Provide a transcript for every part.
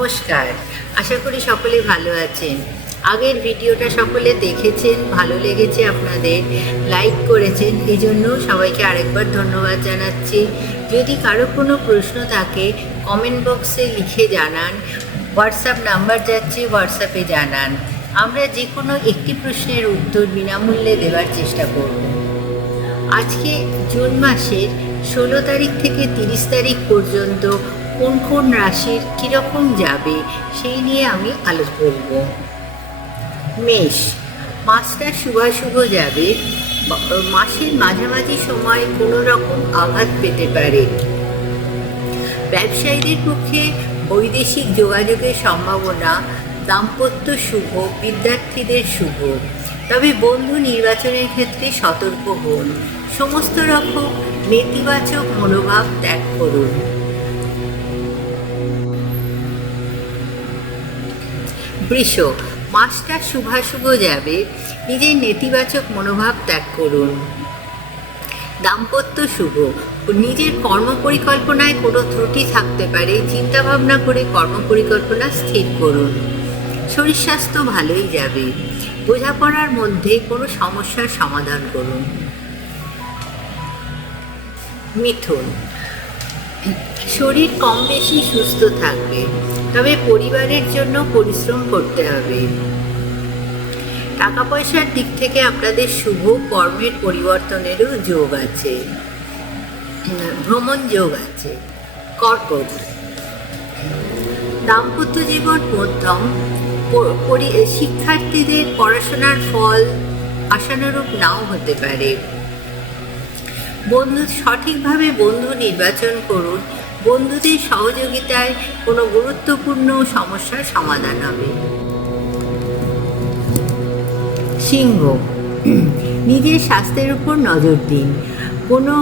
নমস্কার, আশা করি সকলে ভালো আছেন। আগের ভিডিওটা সকলে দেখেছেন, ভালো লেগেছে আপনাদের, লাইক করেছেন, এই জন্য সবাইকে আরেকবার ধন্যবাদ জানাচ্ছি। যদি কারো কোনো প্রশ্ন থাকে কমেন্ট বক্সে লিখে জানান, হোয়াটসঅ্যাপ নাম্বার যাচ্ছে, হোয়াটসঅ্যাপে জানান। আমরা যে কোনো একটি প্রশ্নের উত্তর বিনামূল্যে দেওয়ার চেষ্টা করব। আজকে জুন মাসের 16 তারিখ থেকে 30 তারিখ পর্যন্ত কোন কোন রাশির কীরকম যাবে সেই নিয়ে আমি আলোচনা করব। মেষ, মাসটা শুভাশুভ যাবে। মাসের মাঝামাঝি সময় কোনো রকম আঘাত পেতে পারে। ব্যবসায়ীদের পক্ষে বৈদেশিক যোগাযোগের সম্ভাবনা, দাম্পত্য শুভ, বিদ্যার্থীদের শুভ। তবে বন্ধু নির্বাচনের ক্ষেত্রে সতর্ক হন। সমস্ত রকম নেতিবাচক মনোভাব ত্যাগ করুন। বৃষ, মাসটা শুভাশুভ যাবে। নিজের নেতিবাচক মনোভাব ত্যাগ করুন। দাম্পত্য শুভ। নিজের কর্মপরিকল্পনায় কোনো ত্রুটি থাকতে পারে, চিন্তাভাবনা করে কর্মপরিকল্পনা স্থির করুন। শরীর স্বাস্থ্য ভালোই যাবে। বোঝাপড়ার মধ্যে কোনো সমস্যার সমাধান করুন। মিথুন, শরীর কম বেশি সুস্থ থাকবে, তবে পরিবারের জন্য পরিশ্রম করতে হবে। টাকা পয়সার দিক থেকে আপনাদের শুভ, কর্মের পরিবর্তনেরও যোগ আছে, ভ্রমণ যোগ আছে। কর্কট, দাম্পত্য জীবন মধ্যম। শিক্ষার্থীদের পড়াশোনার ফল আশানুরূপ নাও হতে পারে। সঠিকভাবে বন্ধু নির্বাচন করুন। বন্ধুদের সহযোগিতায় কোনো গুরুত্বপূর্ণ সমস্যার সমাধান হবে। সিংহ, নিজের স্বাস্থ্যের উপর নজর দিন। কোনো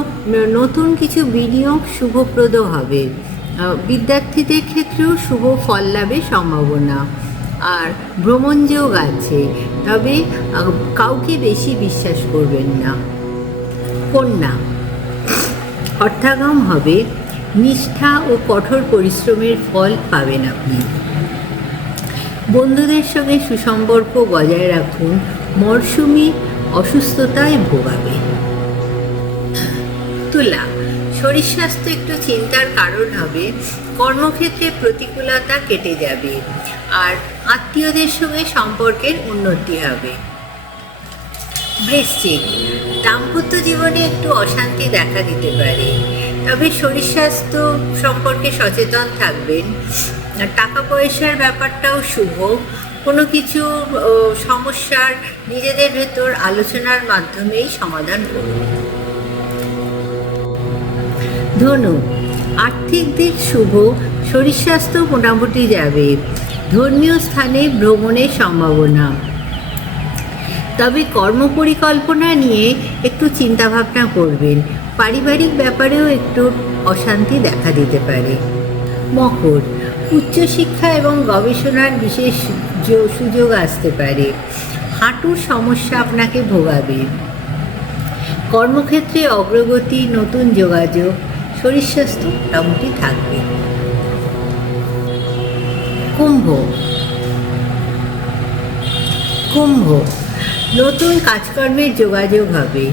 নতুন কিছু বিনিয়োগ শুভপ্রদ হবে। বিদ্যার্থীদের ক্ষেত্রেও শুভ ফল লাভের সম্ভাবনা। আর ভ্রমণ যোগ আছে, তবে কাউকে বেশি বিশ্বাস করবেন না। কন্যা, অর্থাগম হবে। নিষ্ঠা ও কঠোর পরিশ্রমের ফল পাবেন আপনি। বন্ধুদের সঙ্গে সুসম্পর্ক বজায় রাখুন। মরশুমি অসুস্থতায় ভোগাবে। তুলা, শরীর স্বাস্থ্য একটু চিন্তার কারণ হবে। কর্মক্ষেত্রে প্রতিকূলতা কেটে যাবে। আর আত্মীয়দের সঙ্গে সম্পর্কের উন্নতি হবে। বৃশ্চিক, দাম্পত্য জীবনে একটু অশান্তি দেখা দিতে পারে, তবে শরীর স্বাস্থ্য সম্পর্কে সচেতন থাকবেন। টাকা পয়সার ব্যাপারটাও শুভ। কোনো কিছু সমস্যার নিজেদের ভেতর আলোচনার মাধ্যমেই সমাধান করুন। ধনু, আর্থিক দিক শুভ। শরীর স্বাস্থ্য মোটামুটি যাবে। ধর্মীয় স্থানে ভ্রমণের সম্ভাবনা, তবে কর্মপরিকল্পনা নিয়ে একটু চিন্তাভাবনা করবেন। পারিবারিক ব্যাপারেও একটু অশান্তি দেখা দিতে পারে। মকর, উচ্চশিক্ষা এবং গবেষণার বিশেষ সুযোগ আসতে পারে। হাঁটুর সমস্যা আপনাকে ভোগাবে। কর্মক্ষেত্রে অগ্রগতি, নতুন যোগাযোগ। শরীর স্বাস্থ্য মোটামুটি থাকবে। কুম্ভ, নতুন কাজকর্মের যোগাযোগ হবে।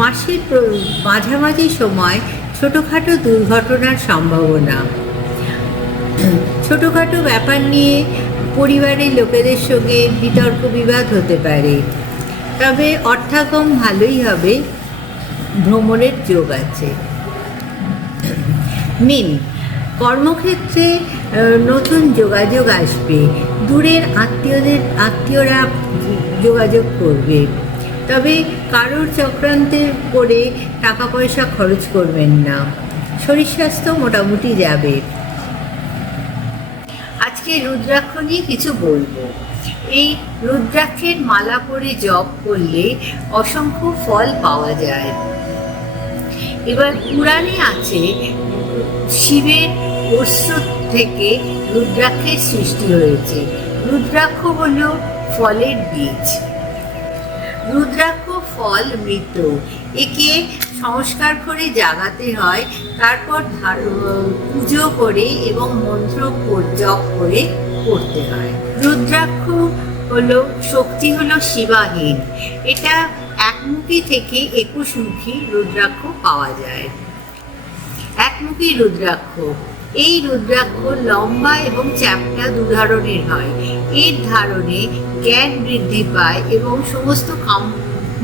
মাসের মাঝামাঝি সময় ছোটোখাটো দুর্ঘটনার সম্ভাবনা। ছোটোখাটো ব্যাপার নিয়ে পরিবারের লোকেদের সঙ্গে বিতর্ক বিবাদ হতে পারে, তবে অর্থাগম ভালোই হবে। ভ্রমণের যোগ আছে। মীন, কর্মক্ষেত্রে নতুন যোগাযোগ আসবে। দূরের আত্মীয়রা যোগাযোগ করবে, তবে কারোর চক্রান্তে পড়ে টাকা পয়সা খরচ করবেন না। শরীর স্বাস্থ্য মোটামুটি যাবে। আজকে রুদ্রাক্ষ নিয়ে কিছু বলবো। এই রুদ্রাক্ষের মালা পরে জপ করলে অসংখ্য ফল পাওয়া যায়। এবার পুরাণে আছে শিবের অস্ত্র থেকে রুদ্রাক্ষের সৃষ্টি হয়েছে। রুদ্রাক্ষ হল ফলের বীজ। রুদ্রাক্ষ ফল মৃত। একে সংস্কার করে জাগাতে হয়, তারপর পুজো করে এবং মন্ত্র জপ করে করতে হয়। রুদ্রাক্ষ হলো শক্তি, হলো শিবাহীন। এটা একমুখী থেকে 21মুখী রুদ্রাক্ষ পাওয়া যায়। একমুখী রুদ্রাক্ষ, এই রুদ্রাক্ষ লম্বা এবং চ্যাপ্টা দু ধরনের হয়। এর ধারণে জ্ঞান বৃদ্ধি পায় এবং সমস্ত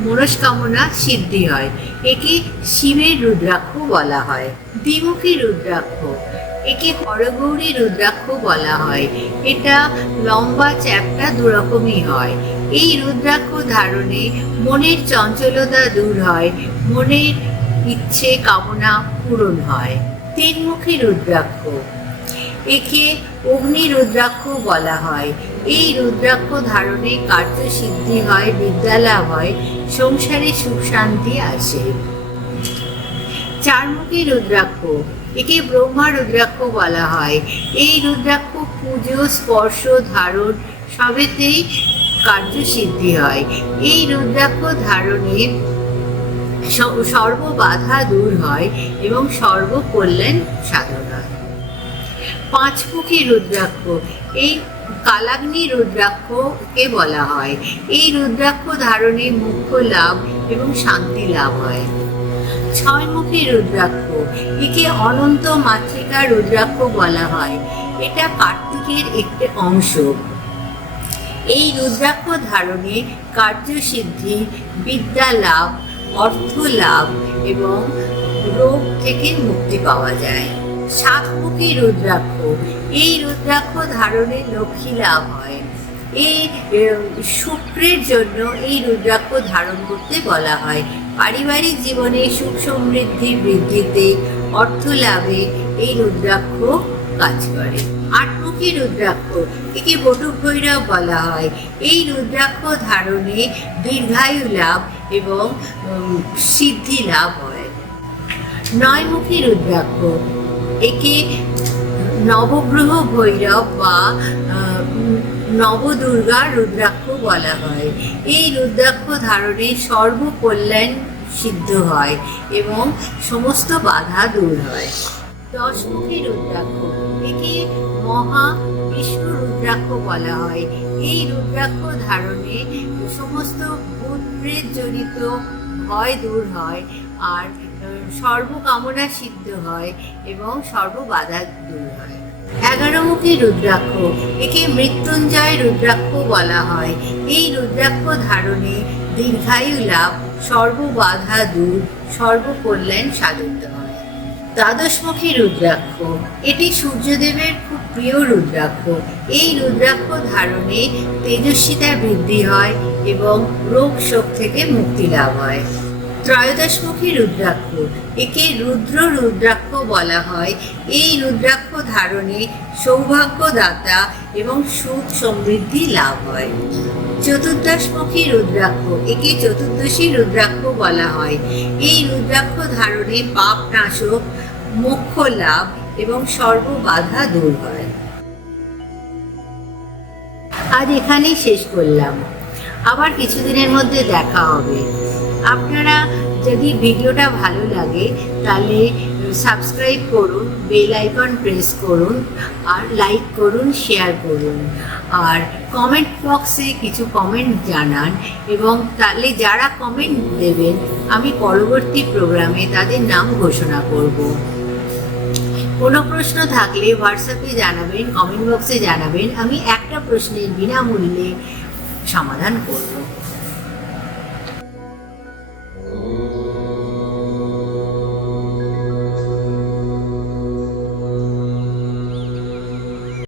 মনস্কামনা সিদ্ধি হয়। একে শিবের রুদ্রাক্ষ বলা হয়। দ্বিমুখী রুদ্রাক্ষ, একে হরগৌরী রুদ্রাক্ষ বলা হয়। এটা লম্বা চ্যাপ্টা দুরকমই হয়। এই রুদ্রাক্ষ ধারণে মনের চঞ্চলতা দূর হয়, মনের ইচ্ছে কামনা পূরণ হয়। তিনমুখী রুদ্রাক্ষ, একে অগ্নি রুদ্রাক্ষ বলা হয়। এই রুদ্রাক্ষ ধারণে কার্যসিদ্ধি হয়, বিদ্যালাভ হয়, সংসারে সুখ শান্তি আসে। চারমুখী রুদ্রাক্ষ, একে ব্রহ্মা রুদ্রাক্ষ বলা হয়। এই রুদ্রাক্ষ পুজো, স্পর্শ, ধারণ সবেতেই কার্যসিদ্ধি হয়। এই রুদ্রাক্ষ ধারণে সর্ববাধা দূর হয় এবং সর্বকল্যাণ সাধন হয়। পাঁচমুখী রুদ্রাক্ষ, এই কালাগ্নি রুদ্রাক্ষকে বলা হয়। এই রুদ্রাক্ষ ধারণে মোক্ষ লাভ এবং শান্তি লাভ হয়। ছয়মুখী রুদ্রাক্ষ, একে অনন্ত মাতৃকা রুদ্রাক্ষ বলা হয়। এটা কার্তিকের একটি অংশ। এই রুদ্রাক্ষ ধারণে কার্যসিদ্ধি, বিদ্যা লাভ, অর্থ লাভ এবং রোগ থেকে মুক্তি পাওয়া যায়। সাতমুখী রুদ্রাক্ষ, এই রুদ্রাক্ষ ধারণে লক্ষ্মী লাভ হয়। এই শুক্রের জন্য এই রুদ্রাক্ষ ধারণ করতে বলা হয়। পারিবারিক জীবনে সুখ সমৃদ্ধি বৃদ্ধিতে, অর্থ লাভে এই রুদ্রাক্ষ কাজ করে। আটমুখী রুদ্রাক্ষ, একে বটুক ভৈরব বলা হয়। এই রুদ্রাক্ষ ধারণে দীর্ঘায়ু লাভ এবং সিদ্ধি লাভ হয়। নয়মুখী রুদ্রাক্ষ, একে নবগ্রহ ভৈরব বা নবদুর্গা রুদ্রাক্ষ বলা হয়। এই রুদ্রাক্ষ ধারণে সর্বকল্যাণ সিদ্ধ হয় এবং সমস্ত বাধা দূর হয়। দশমুখী রুদ্রাক্ষ, একে মহা বিষ্ণু রুদ্রাক্ষ বলা হয়। এই রুদ্রাক্ষ ধারণে সমস্ত ভূত প্রেত জনিত ভয় দূর হয় আর সর্বকামনা সিদ্ধ হয় এবং সর্ববাধা দূর হয়। 11মুখী রুদ্রাক্ষ, একে মৃত্যুঞ্জয় রুদ্রাক্ষ বলা হয়। এই রুদ্রাক্ষ ধারণে দীর্ঘায়ু লাভ, সর্ববাধা দূর, সর্বকল্যাণ সাধিত হয়। দ্বাদশমুখী রুদ্রাক্ষ, এটি সূর্যদেবের খুব প্রিয় রুদ্রাক্ষ। এই রুদ্রাক্ষ ধারণে তেজস্বিতা বৃদ্ধি হয় এবং রোগ শোক থেকে মুক্তি লাভ হয়। ত্রয়োদশমুখী রুদ্রাক্ষ, একে রুদ্র রুদ্রাক্ষ বলা হয়। এই রুদ্রাক্ষ ধারণে সৌভাগ্যদাতা এবং সুখ সমৃদ্ধি লাভ হয়। চতুর্দশমুখী রুদ্রাক্ষ, একে চতুর্দশী রুদ্রাক্ষ বলা হয়। এই রুদ্রাক্ষ ধারণে পাপ নাশক, মোক্ষ লাভ এবং সর্ববাধা দূর হয়। আজ এখানেই শেষ করলাম, আবার কিছুদিনের মধ্যে দেখা হবে। আপনারা যদি ভিডিওটা ভালো লাগে তাহলে সাবস্ক্রাইব করুন, বেল আইকন প্রেস করুন আর লাইক করুন, শেয়ার করুন আর কমেন্ট বক্সে কিছু কমেন্ট জানান এবং তাহলে যারা কমেন্ট দেবেন আমি পরবর্তী প্রোগ্রামে তাদের নাম ঘোষণা করব। কোনো প্রশ্ন থাকলে হোয়াটসঅ্যাপে জানাবেন, কমেন্ট বক্সে জানাবেন, আমি একটা প্রশ্নের বিনামূল্যে সমাধান করব।